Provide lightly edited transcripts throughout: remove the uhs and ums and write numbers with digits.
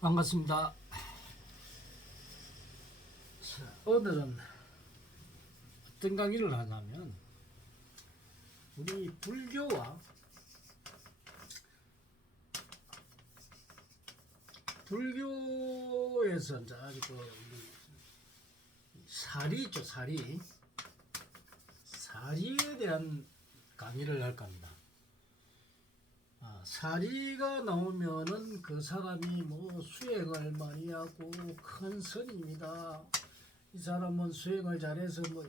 반갑습니다. 자, 오늘은 어떤 강의를 하냐면 우리 불교에서 이제 아주 사리 있죠, 사리에 대한 강의를 할 겁니다. 사리가 나오면은 그 사람이 뭐 수행을 많이 하고 큰 선입니다. 이 사람은 수행을 잘해서 뭐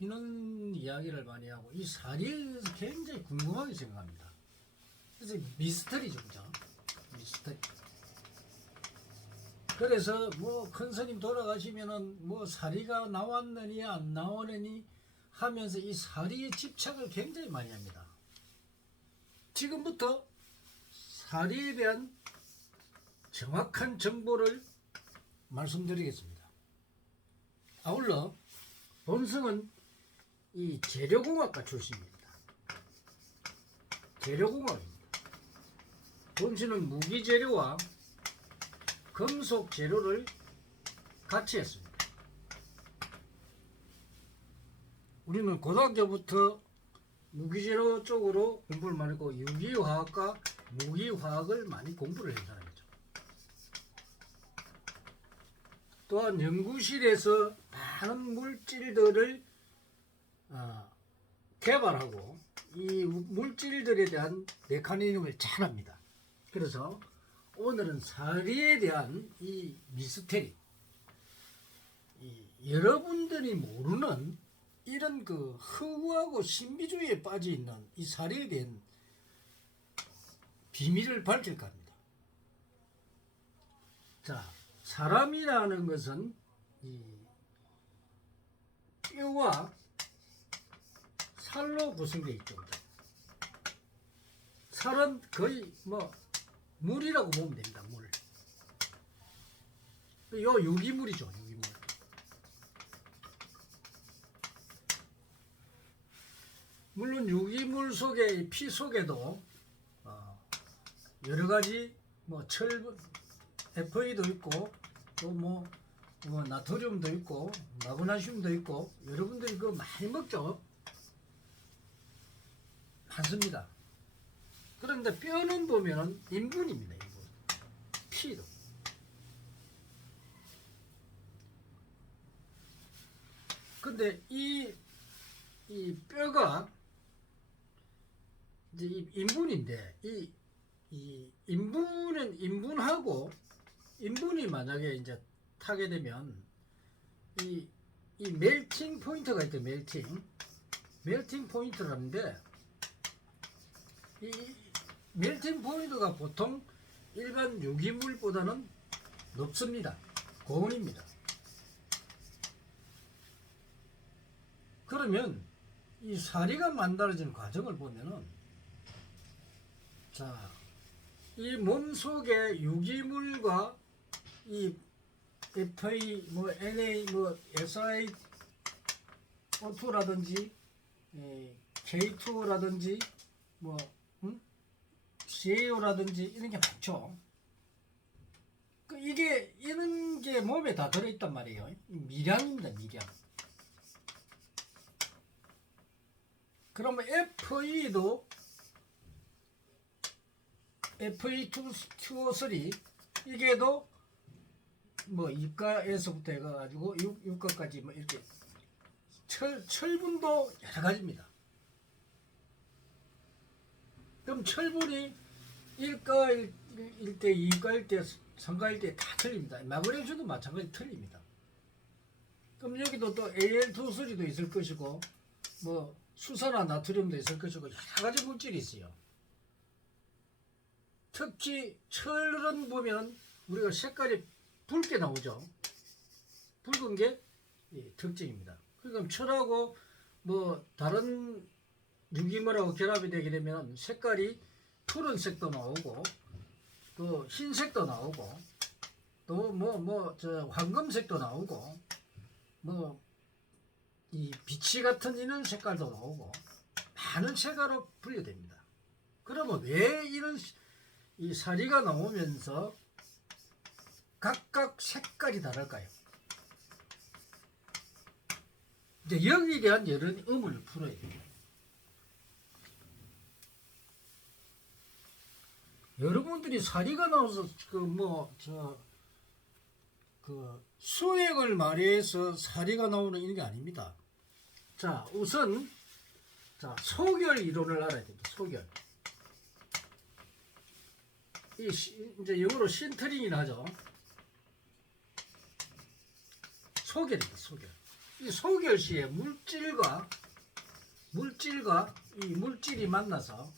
이런 이야기를 많이 하고 이 사리에 대해서 굉장히 궁금하게 생각합니다. 그래서 미스터리죠, 그죠? 미스터리. 그래서 뭐 큰 스님 돌아가시면은 뭐 사리가 나왔느니 안 나오느니 하면서 이 사리에 집착을 굉장히 많이 합니다. 지금부터 사리에 대한 정확한 정보를 말씀드리겠습니다. 아울러 본성은 이 재료공학과 출신입니다. 재료공학입니다. 본성은 무기재료와 금속 재료를 같이 했습니다. 우리는 고등학교부터 무기재료 쪽으로 공부를 많이 했고 유기화학과 무기화학을 많이 공부를 한 사람이죠. 또한 연구실에서 많은 물질들을 개발하고 이 물질들에 대한 메커니즘을 잘 합니다. 그래서 오늘은 사리에 대한 이 미스테리, 여러분들이 모르는 이런 그 허구하고 신비주의에 빠져 있는 이 사리에 대한 비밀을 밝힐까 합니다. 자, 사람이라는 것은 이 뼈와 살로 구성되어 있죠. 살은 거의 뭐 물이라고 보면 됩니다. 물. 요 유기물이죠. 유기물. 물론 유기물 속에 피 속에도 여러 가지 뭐 FA도 있고 또 뭐 나트륨도 있고 마그네슘도 있고 여러분들이 그거 많이 먹죠. 많습니다. 그런데 뼈는 보면은 인분입니다. 인분. 피도. 근데 이 뼈가 이제 인분인데 이 인분이 만약에 이제 타게 되면 이 멜팅 포인트가 있대. 멜팅 포인트라는데 이 멜팅 포인트가 보통 일반 유기물보다는 높습니다. 고온입니다. 그러면 이 사리가 만들어지는 과정을 보면은 자, 이 몸속의 유기물과 이 FA, NA, SiO2라든지 K2라든지 CaO라든지 이런 게 많죠. 이런 게 몸에 다 들어있단 말이에요. 미량입니다, 미량. 그러면 FE2O3 이게도 뭐 이가에서부터 해가지고 육가까지 뭐 이렇게 철분도 여러 가지입니다. 그럼 철분이 1가일 때, 2가일 때, 3가일 때 다 틀립니다. 마그네슘도 마찬가지 틀립니다. 그럼 여기도 또 Al2,3도 있을 것이고 뭐 수소나 나트륨도 있을 것이고 여러 가지 물질이 있어요. 특히 철은 보면 우리가 색깔이 붉게 나오죠. 붉은 게 특징입니다. 그러니까 철하고 뭐 다른 유기물하고 결합이 되게 되면 색깔이 푸른색도 나오고 또 흰색도 나오고 또 황금색도 나오고 이 비치 같은 이런 색깔도 나오고 많은 색깔로 분류됩니다. 그러면 왜 이런 이 사리가 나오면서 각각 색깔이 다를까요? 이제 여기에 대한 여러 의문을 풀어야 됩니다. 여러분들이 사리가 나와서 수액을 말해서 사리가 나오는 이런 게 아닙니다. 자, 우선 소결 이론을 알아야 됩니다. 소결. 이제 영어로 신터링이라 하죠. 소결입니다. 소결. 이 소결 시에 물질과 이 물질이 만나서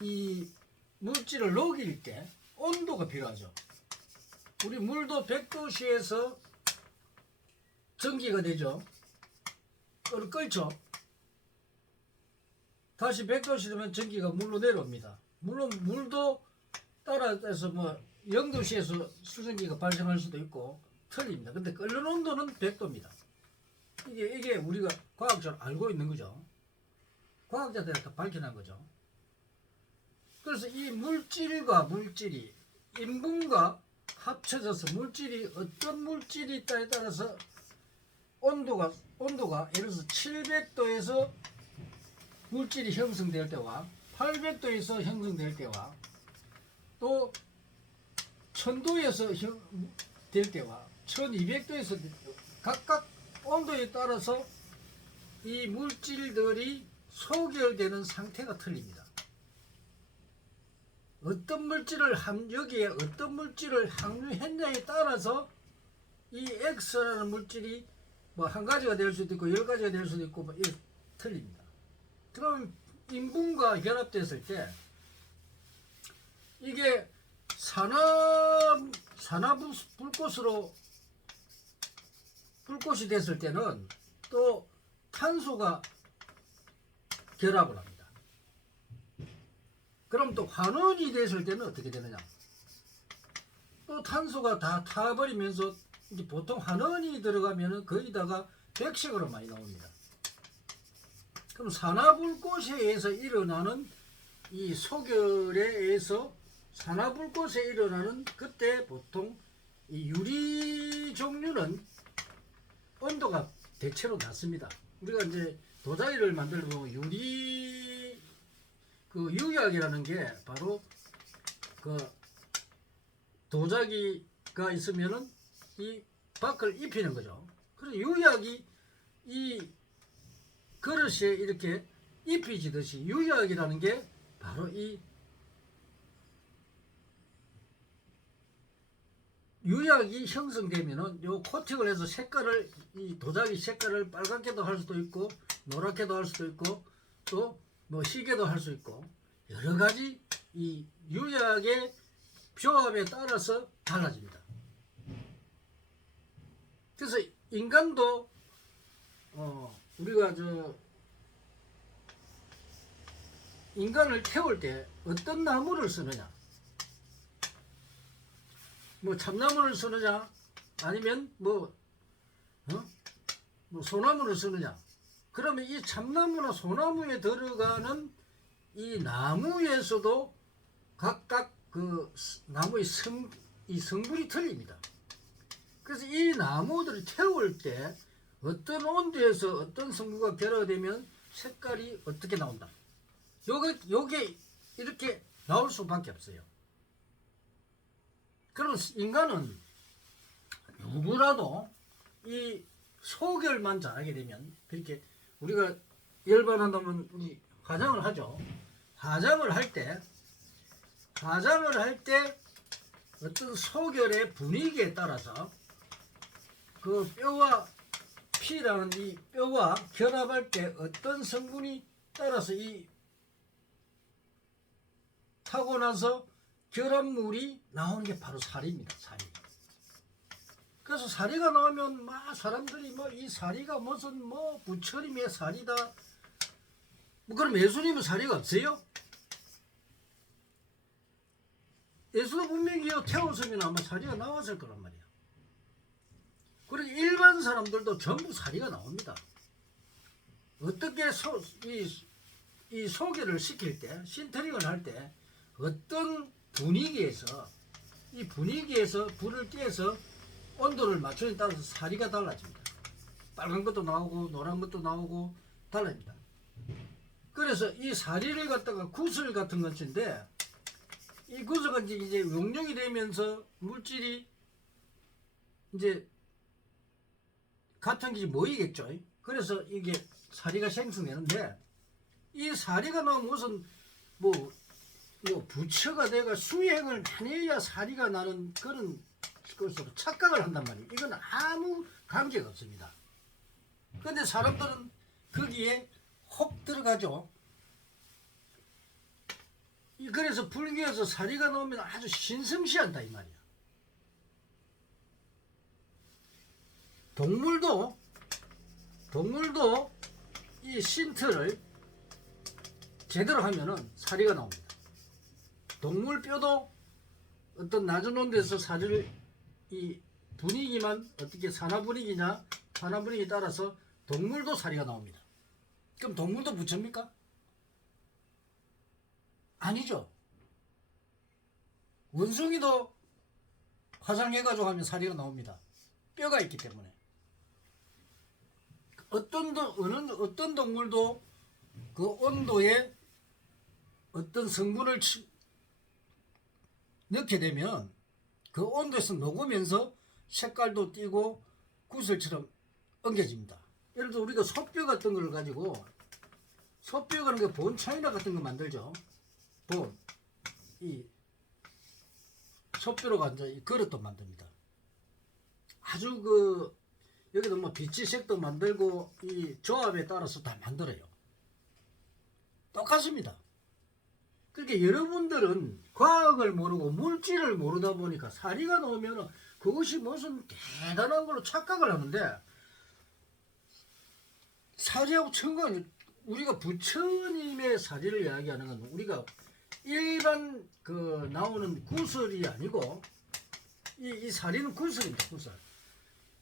이 물질을 녹일 때 온도가 필요하죠. 우리 물도 100도씨에서 전기가 되죠. 끓죠. 다시 100도씨 되면 전기가 물로 내려옵니다. 물론 물도 따라서 0도씨에서 수증기가 발생할 수도 있고 틀립니다. 근데 끓는 온도는 100도입니다. 이게 우리가 과학적으로 알고 있는 거죠. 과학자들이 다 밝혀낸 거죠. 그래서 이 물질과 물질이 인분과 합쳐져서 물질이 어떤 물질이 있다에 따라서 온도가 예를 들어서 700도에서 물질이 형성될 때와 800도에서 형성될 때와 또 1000도에서 될 때와 1200도에서 각각 온도에 따라서 이 물질들이 소결되는 상태가 틀립니다. 여기에 어떤 물질을 함유했냐에 따라서 이 X라는 물질이 한 가지가 될 수도 있고 10가지가 될 수도 있고 틀립니다. 그럼 인분과 결합됐을 때 이게 불꽃이 됐을 때는 또 탄소가 결합을 합니다. 그럼 또 환원이 됐을 때는 어떻게 되느냐? 또 탄소가 다 타버리면서 이제 보통 환원이 들어가면은 거기다가 백색으로 많이 나옵니다. 그럼 산화불꽃에 의해서 일어나는 이 소결에 의해서 산화불꽃에 일어나는 그때 보통 이 유리 종류는 온도가 대체로 낮습니다. 우리가 이제 도자기를 만들어 보면 유약이라는 게 바로 도자기가 있으면은 이 밖을 입히는 거죠. 그래서 유약이 이 그릇에 이렇게 입히지듯이 유약이라는 게 바로 이 유약이 형성되면은 요 코팅을 해서 이 도자기 색깔을 빨갛게도 할 수도 있고 노랗게도 할 수도 있고 또 희게도 할 수 있고 여러 가지 이 유약의 조합에 따라서 달라집니다. 그래서 인간도 우리가 인간을 태울 때 어떤 나무를 쓰느냐, 참나무를 쓰느냐, 아니면 소나무를 쓰느냐. 그러면 이 참나무나 소나무에 들어가는 이 나무에서도 각각 나무의 성분이 틀립니다. 그래서 이 나무들을 태울 때 어떤 온도에서 어떤 성분과 결합되면 색깔이 어떻게 나온다. 요게 이렇게 나올 수밖에 없어요. 그럼 인간은 누구라도 이 소결만 잘하게 되면 그렇게 우리가 열반한다면 화장을 하죠. 화장을 할 때 어떤 소결의 분위기에 따라서 그 뼈와 피라는 이 뼈와 결합할 때 어떤 성분이 따라서 이 타고 나서 결합물이 나오는 게 바로 사리입니다. 사리. 그래서 사리가 나오면 사람들이 이 사리가 무슨 부처님의 사리다. 그럼 예수님은 사리가 없어요? 예수도 분명히 태웠으면 아마 사리가 나왔을 거란 말이야. 그리고 일반 사람들도 전부 사리가 나옵니다. 어떻게 이 소개를 시킬 때, 신터링을 할 때 어떤 분위기에서 이 분위기에서 불을 떼서 온도를 맞추는 따라서 사리가 달라집니다. 빨간 것도 나오고 노란 것도 나오고 달라집니다. 그래서 이 사리를 갖다가 구슬 같은 것인데 이 구슬 같은 게 이제 용령이 되면서 물질이 이제 같은 게 모이겠죠. 그래서 이게 사리가 생성되는데 이 사리가 나오면 무슨 뭐 부처가 내가 수행을 많이 해야 사리가 나는 그런 것으로 착각을 한단 말이에요. 이건 아무 관계가 없습니다. 근데 사람들은 거기에 혹 들어가죠. 그래서 불교에서 사리가 나오면 아주 신성시한다 이 말이야. 동물도 이 신트를 제대로 하면은 사리가 나옵니다. 동물 뼈도 어떤 낮은 온도에서 사리를 이 분위기만 어떻게 산화 분위기냐 산화 분위기에 따라서 동물도 사리가 나옵니다. 그럼 동물도 부처입니까? 아니죠. 원숭이도 화상해가지고 하면 사리가 나옵니다. 뼈가 있기 때문에. 어떤 동물도 그 온도에 어떤 성분을 넣게 되면 그 온도에서 녹으면서 색깔도 띄고 구슬처럼 엉겨집니다. 예를 들어 우리가 소뼈 같은 걸 가지고 소뼈라는 게 본 차이나 같은 거 만들죠. 본. 이 소뼈로 간자 이 그릇도 만듭니다. 아주 그 여기도 뭐 빛지색도 만들고 이 조합에 따라서 다 만들어요. 똑같습니다. 그러니까 여러분들은 과학을 모르고 물질을 모르다 보니까 사리가 나오면 그것이 무슨 대단한 걸로 착각을 하는데 사리하고 천간 우리가 부처님의 사리를 이야기하는 건 우리가 일반 그 나오는 구슬이 아니고 이 사리는 구슬입니다. 구슬.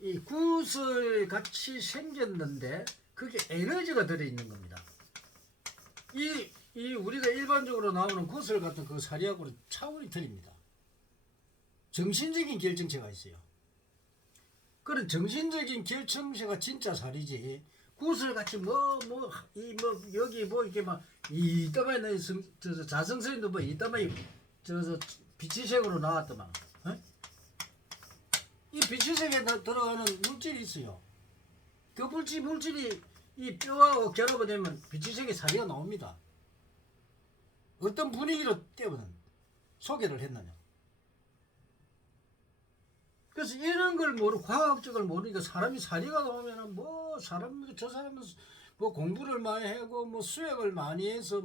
이 구슬 같이 생겼는데 그게 에너지가 들어있는 겁니다. 이 우리가 일반적으로 나오는 구슬 같은 그 사리하고는 차원이 틀립니다. 정신적인 결정체가 있어요. 그런 정신적인 결정체가 진짜 사리지. 구슬같이 여기 뭐 이렇게 막 이따마이 자성스러운도 뭐 이따마이 빛이색으로 나왔더만. 어? 이 빛이색에 들어가는 물질이 있어요. 그 물질이 이 뼈하고 결합이 되면 빛이색의 사리가 나옵니다. 어떤 분위기로 때문에 소개를 했느냐. 그래서 이런 걸 모르고 과학적을 모르니까 사람이 사리가 나오면은 저 사람은 뭐 공부를 많이 하고 뭐 수행을 많이 해서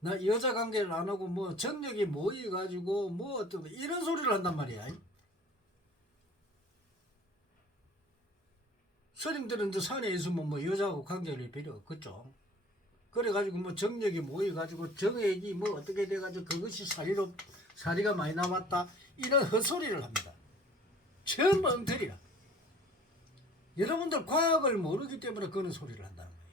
나 여자 관계를 안 하고 뭐 정력이 모이 가지고 뭐 어떤 이런 소리를 한단 말이야. 스님들은 저 산에 있으면 뭐 여자하고 관계를 필요 없겠죠. 그래가지고 뭐 정력이 모여가지고 정액이 뭐 어떻게 돼가지고 그것이 사리가 많이 나왔다 이런 헛소리를 합니다. 전부 엉터리야. 여러분들 과학을 모르기 때문에 그런 소리를 한다는 거예요.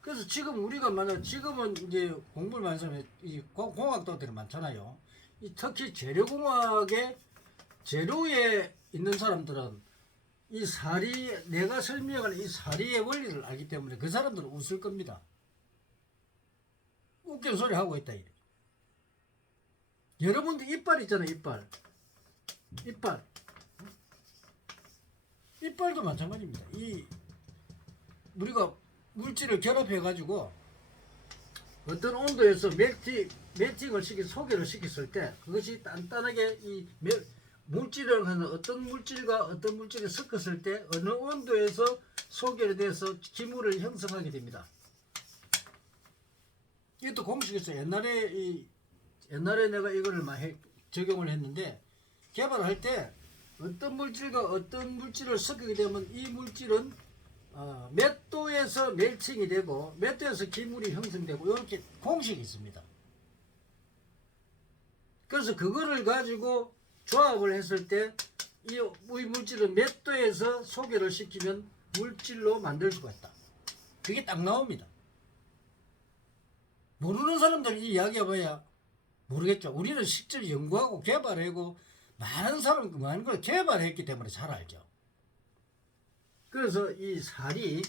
그래서 지금 우리가 지금은 이제 공부를 많이 하면 이 공학도들이 많잖아요. 특히 재료공학의 재료에 있는 사람들은 이 사리 내가 설명하는 이 사리의 원리를 알기 때문에 그 사람들은 웃을 겁니다. 웃긴 소리 하고 있다 이래. 여러분들 이빨 있잖아요. 이빨도 마찬가지입니다. 우리가 물질을 결합해 가지고 어떤 온도에서 멜팅을 소개를 시켰을 때 그것이 단단하게 물질을 하는 어떤 물질과 어떤 물질이 섞었을 때 어느 온도에서 소개를 돼서 기물을 형성하게 됩니다. 이것도 공식이 있어요. 옛날에 내가 이거를 많이 적용을 했는데 개발할 때 어떤 물질과 어떤 물질을 섞게 되면 이 물질은 몇 도에서 멜팅이 되고 몇 도에서 기물이 형성되고 이렇게 공식이 있습니다. 그래서 그거를 가지고 조합을 했을 때 이 물질은 몇 도에서 소개를 시키면 물질로 만들 수가 있다. 그게 딱 나옵니다. 모르는 사람들이 이야기해봐야 모르겠죠. 우리는 실제로 연구하고 개발하고 많은 사람 많은 걸 개발했기 때문에 잘 알죠. 그래서 이 살이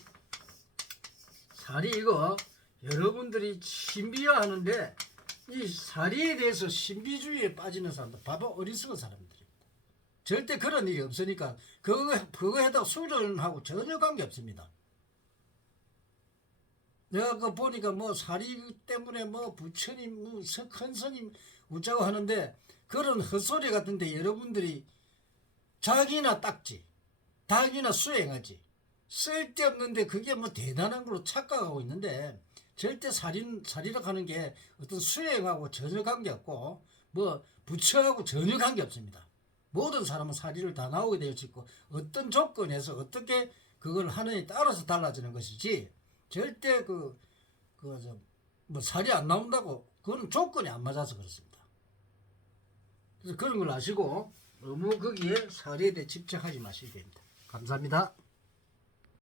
이거 여러분들이 신비화하는데 이 살이에 대해서 신비주의에 빠지는 사람들 바보 어리석은 사람들입니다. 절대 그런 일이 없으니까 그거 해다 수련하고 전혀 관계 없습니다. 내가 그 보니까 뭐 살이 때문에 뭐 부처님 뭐 큰 스님 웃자고 하는데 그런 헛소리 같은데 여러분들이 자기나 닦지 닭이나 수행하지 쓸데없는데 그게 뭐 대단한 걸로 착각하고 있는데 절대 살이라 하는 게 어떤 수행하고 전혀 관계없고 뭐 부처하고 전혀 관계없습니다. 모든 사람은 살이를 다 나오게 되어 있고 어떤 조건에서 어떻게 그걸 하느냐에 따라서 달라지는 것이지 절대 뭐 살이 안 나온다고 그건 조건이 안 맞아서 그렇습니다. 그래서 그런 걸 아시고 너무 거기에 살에 대해 집착하지 마시기 바랍니다. 감사합니다.